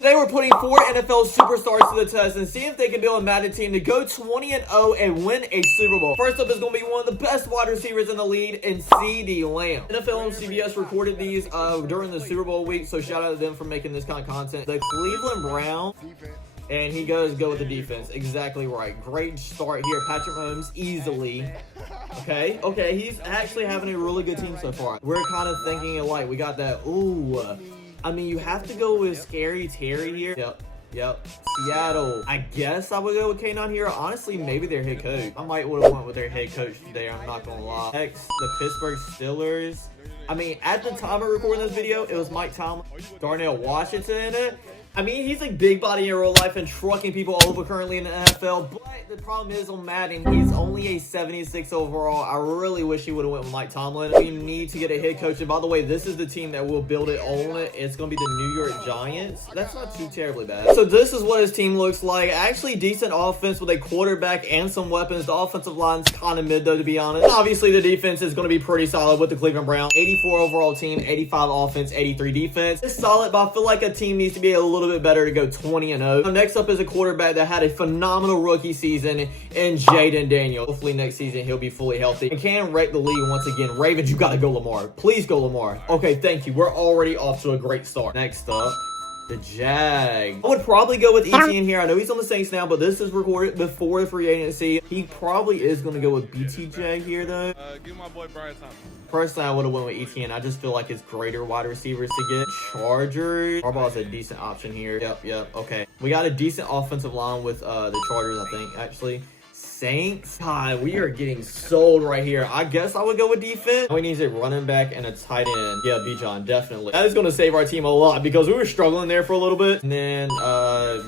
They were putting 4 NFL superstars to the test and seeing if they can build a Madden team to go 20-0 and win a Super Bowl. First up is going to be one of the best wide receivers in the league in CeeDee Lamb. NFL and CBS recorded these during the Super Bowl week, so shout out to them for making this kind of content. The Cleveland Browns. And he goes go with the defense. Exactly right. Great start here. Patrick Mahomes easily. Okay, he's actually having a really good team so far. We're kind of thinking alike. We got that. Ooh. I mean, you have to go with Scary Terry here. Yep. Seattle. I guess I would go with K9 here. Honestly, maybe their head coach. I might would have went with their head coach today. I'm not going to lie. Next, the Pittsburgh Steelers. I mean, at the time of recording this video, it was Mike Tomlin, Darnell Washington. I mean, he's like big body in real life and trucking people all over currently in the NFL. But the problem is on Madden, he's only a 76 overall. I really wish he would have went with Mike Tomlin. We need to get a head coach. And by the way, this is the team that will build it on it. It's going to be the New York Giants. That's not too terribly bad. So this is what his team looks like. Actually, decent offense with a quarterback and some weapons. The offensive line's kind of mid though, to be honest. And obviously, the defense is going to be pretty solid with the Cleveland Browns. 84 overall team, 85 offense, 83 defense. It's solid, but I feel like a team needs to be a little bit better to go 20-0. Next up is a quarterback that had a phenomenal rookie season in Jaden Daniels. Hopefully next season he'll be fully healthy and can wreck the league once again. Ravens, you gotta go Lamar. Please go Lamar. Okay, thank you. We're already off to a great start. Next up, the Jag. I would probably go with ETN here. I know he's on the Saints now, but this is recorded before the free agency. He probably is going to go with BTJ here, though. Give my boy Brian Thompson. Personally, I would have went with ETN. I just feel like it's greater wide receivers to get. Chargers. Harbaugh's a decent option here. Yep. Okay. We got a decent offensive line with the Chargers, I think, actually. Saints. God, we are getting sold right here. I guess I would go with defense. We need a running back and a tight end. Yeah, Bijan, definitely. That is going to save our team a lot because we were struggling there for a little bit. And then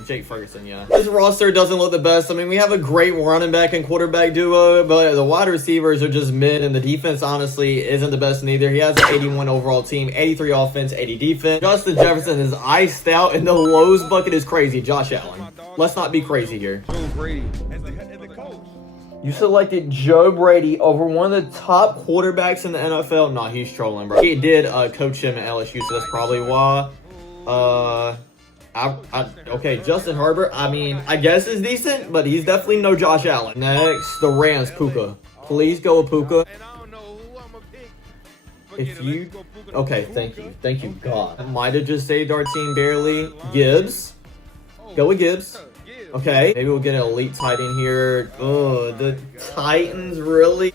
Jake Ferguson, yeah. This roster doesn't look the best. I mean, we have a great running back and quarterback duo, but the wide receivers are just mid, and the defense, honestly, isn't the best neither. He has an 81 overall team, 83 offense, 80 defense. Justin Jefferson is iced out, and the Lowe's bucket is crazy. Josh Allen. Let's not be crazy here. Joe Brady as the coach. You selected Joe Brady over one of the top quarterbacks in the NFL. Nah, he's trolling, bro. He did coach him at LSU, so that's probably why. Okay, Justin Herbert, I mean, I guess is decent, but he's definitely no Josh Allen. Next, the Rams, Puka. Please go with Puka. If you... Okay, thank you, God. I might have just saved our team barely. Gibbs. Go with Gibbs. Okay, maybe we'll get an elite tight end here. Oh, the Titans, really?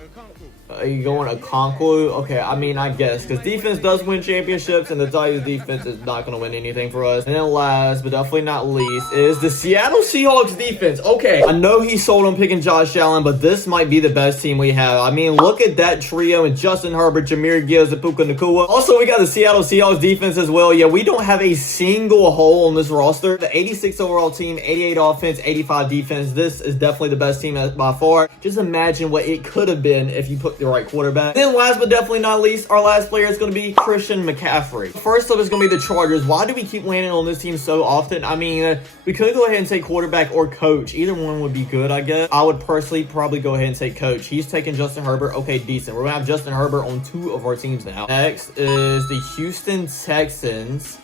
Are you going to Okonkwo? Okay, I mean, I guess. Because defense does win championships, and the Titans defense is not going to win anything for us. And then last, but definitely not least, is the Seattle Seahawks defense. Okay, I know he sold on picking Josh Allen, but this might be the best team we have. I mean, look at that trio and Justin Herbert, Jahmyr Gibbs, and Puka Nacua. Also, we got the Seattle Seahawks defense as well. Yeah, we don't have a single hole on this roster. The 86 overall team, 88 offense, 85 defense. This is definitely the best team by far. Just imagine what it could have been if you put the right quarterback. Then last but definitely not least, our last player is going to be Christian McCaffrey. First up is going to be the Chargers. Why do we keep landing on this team so often? I mean, we could go ahead and take quarterback or coach. Either one would be good, I guess. I would personally probably go ahead and take coach. He's taking Justin Herbert. Okay, decent. We're going to have Justin Herbert on 2 of our teams now. Next is the Houston Texans.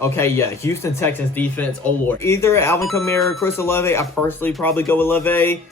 Okay, yeah, Houston Texans defense. Oh, Lord. Either Alvin Kamara or Chris Olave. I personally probably go with Olave.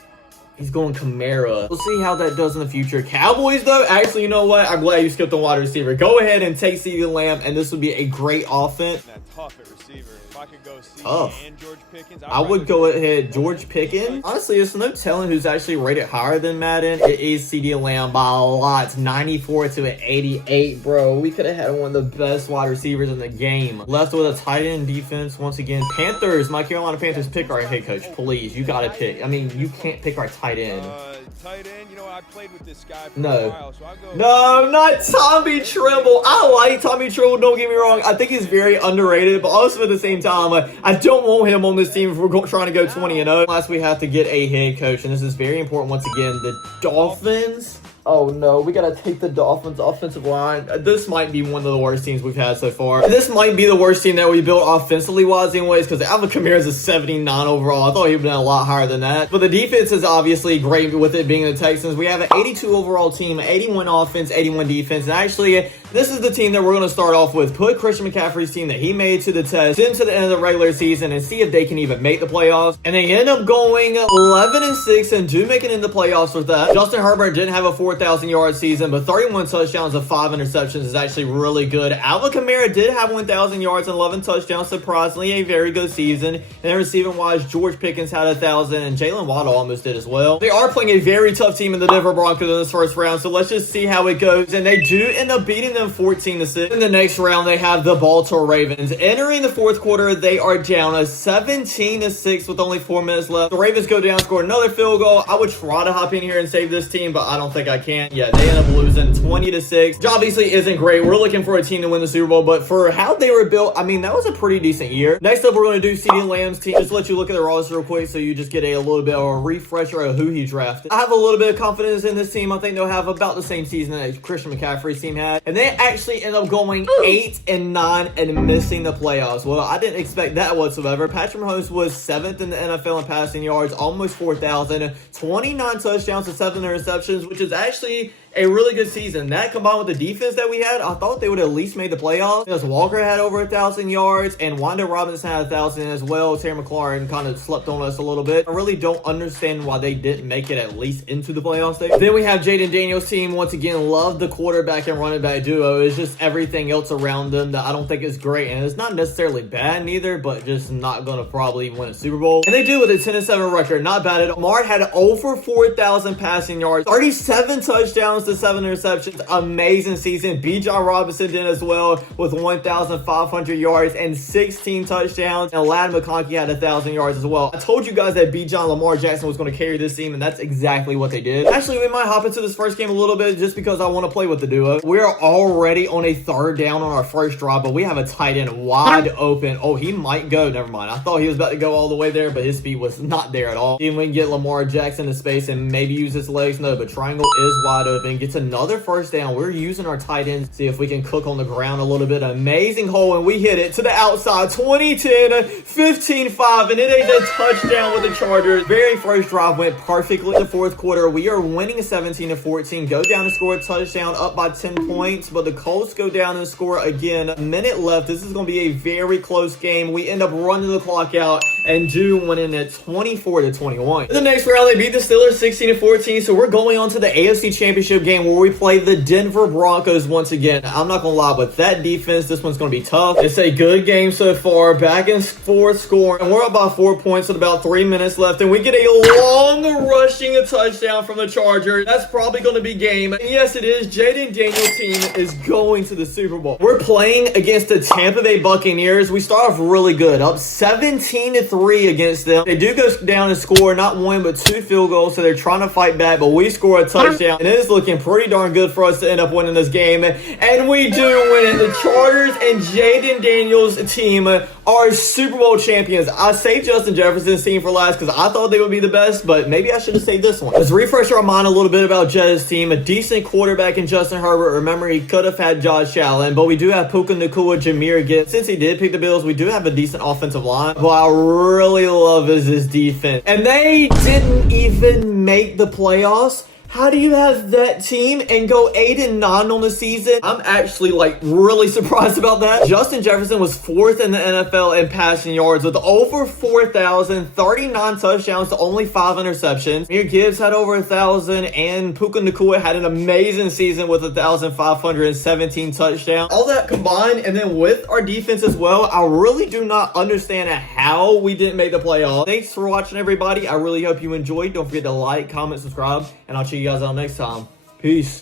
He's going Kamara. We'll see how that does in the future. Cowboys, though, actually, you know what? I'm glad you skipped the wide receiver. Go ahead and take CeeDee Lamb, and this would be a great offense. That tough at receiver. If I could go CeeDee and George Pickens, I would go ahead George Pickens. Honestly, there's no telling who's actually rated higher than Madden. It is CeeDee Lamb by a lot. 94 to an 88, bro. We could have had one of the best wide receivers in the game. Left with a tight end defense once again. Panthers, my Carolina Panthers, pick our head coach, please. You gotta pick. I mean, you can't pick our tight end. Tight end, you know, I played with this guy for a while, so I'll go. No, not Tommy Tremble. I like Tommy Tremble, don't get me wrong. I think he's very underrated, but also at the same time, I don't want him on this team if we're trying to go 20-0. Last, we have to get a head coach, and this is very important once again. The Dolphins. Oh no, we gotta take the Dolphins offensive line. This might be one of the worst teams we've had so far. This might be the worst team that we built offensively wise anyways, because Alvin Kamara is a 79 overall. I thought he would have been a lot higher than that. But the defense is obviously great with it being the Texans. We have an 82 overall team, 81 offense, 81 defense. And actually, this is the team that we're going to start off with. Put Christian McCaffrey's team that he made to the test, send to the end of the regular season, and see if they can even make the playoffs. And they end up going 11-6 and do make it in the playoffs with that. Justin Herbert didn't have a 4,000 yard season, but 31 touchdowns and 5 interceptions is actually really good. Alvin Kamara did have 1,000 yards and 11 touchdowns, surprisingly a very good season. And then receiving wise, George Pickens had 1,000 and Jalen Waddle almost did as well. They are playing a very tough team in the Denver Broncos in this first round, so let's just see how it goes. And they do end up beating them 14-6. In the next round, they have the Baltimore Ravens. Entering the fourth quarter, they are down 17-6 with only 4 minutes left. The Ravens go down, score another field goal. I would try to hop in here and save this team, but I don't think I can. Yeah, they end up losing 20-6. Which obviously isn't great. We're looking for a team to win the Super Bowl, but for how they were built, I mean, that was a pretty decent year. Next up, we're going to do CeeDee Lamb's team. Just let you look at the roster real quick so you just get a little bit of a refresher of who he drafted. I have a little bit of confidence in this team. I think they'll have about the same season that Christian McCaffrey's team had. And they actually end up going 8-9 and missing the playoffs. Well, I didn't expect that whatsoever. Patrick Mahomes was 7th in the NFL in passing yards, almost 4,000, 29 touchdowns and 7 interceptions, which is actually a really good season. That combined with the defense that we had, I thought they would at least made the playoffs. Because Walker had over 1,000 yards and Wanda Robinson had 1,000 as well. Terry McLaurin kind of slept on us a little bit. I really don't understand why they didn't make it at least into the playoffs. Then we have Jaden Daniels' team. Once again, love the quarterback and running back duo. It's just everything else around them that I don't think is great. And it's not necessarily bad neither, but just not going to probably win a Super Bowl. And they do with a 10-7 record. Not bad at all. Lamar had over 4,000 passing yards, 37 touchdowns to 7 interceptions. Amazing season. Bijan Robinson did as well with 1,500 yards and 16 touchdowns. And Ladd McConkey had 1,000 yards as well. I told you guys that Bijan Lamar Jackson was going to carry this team, and that's exactly what they did. Actually, we might hop into this first game a little bit just because I want to play with the duo. We're already on a third down on our first drive, but we have a tight end wide open. Oh, he might go. Never mind. I thought he was about to go all the way there, but his speed was not there at all. Even we can get Lamar Jackson to space and maybe use his legs. No, but triangle is wide open. Gets another first down. We're using our tight ends. See if we can cook on the ground a little bit. Amazing hole, and we hit it to the outside. 20-10, 15-5, and it is a touchdown with the Chargers. Very first drive went perfectly. In the fourth quarter, we are winning 17-14. Go down and score a touchdown, up by 10 points, but the Colts go down and score again. A minute left. This is going to be a very close game. We end up running the clock out and do winning at 24-21. In the next round, they beat the Steelers 16-14, so we're going on to the AFC Championship game where we play the Denver Broncos once again. I'm not going to lie, with that defense, this one's going to be tough. It's a good game so far. Back and forth score, and we're up by 4 points with about 3 minutes left, and we get a long rushing touchdown from the Chargers. That's probably going to be game. And yes, it is. Jaden Daniels' team is going to the Super Bowl. We're playing against the Tampa Bay Buccaneers. We start off really good, up 17-3 against them. They do go down and score not one but 2 field goals, so they're trying to fight back, but we score a touchdown, and it is looking pretty darn good for us to end up winning this game, and we do win it. The Chargers and Jaden Daniels' team are Super Bowl champions. I saved Justin Jefferson's team for last because I thought they would be the best, but maybe I should have saved this one. Let's refresh our mind a little bit about Jet's team. A decent quarterback in Justin Herbert. Remember, he could have had Josh Allen, but we do have Puka Nacua, Jameer Gibbs. Since he did pick the Bills, we do have a decent offensive line. What I really love is his defense. And they didn't even make the playoffs. How do you have that team and go 8-9 on the season? I'm actually really surprised about that. Justin Jefferson was 4th in the NFL in passing yards with over 4,000, 39 touchdowns to only 5 interceptions. Jameer Gibbs had over 1,000, and Puka Nacua had an amazing season with 1,517 touchdowns. All that combined, and then with our defense as well, I really do not understand how we didn't make the playoffs. Thanks for watching, everybody. I really hope you enjoyed. Don't forget to like, comment, subscribe, and I'll check you guys out next time. Peace.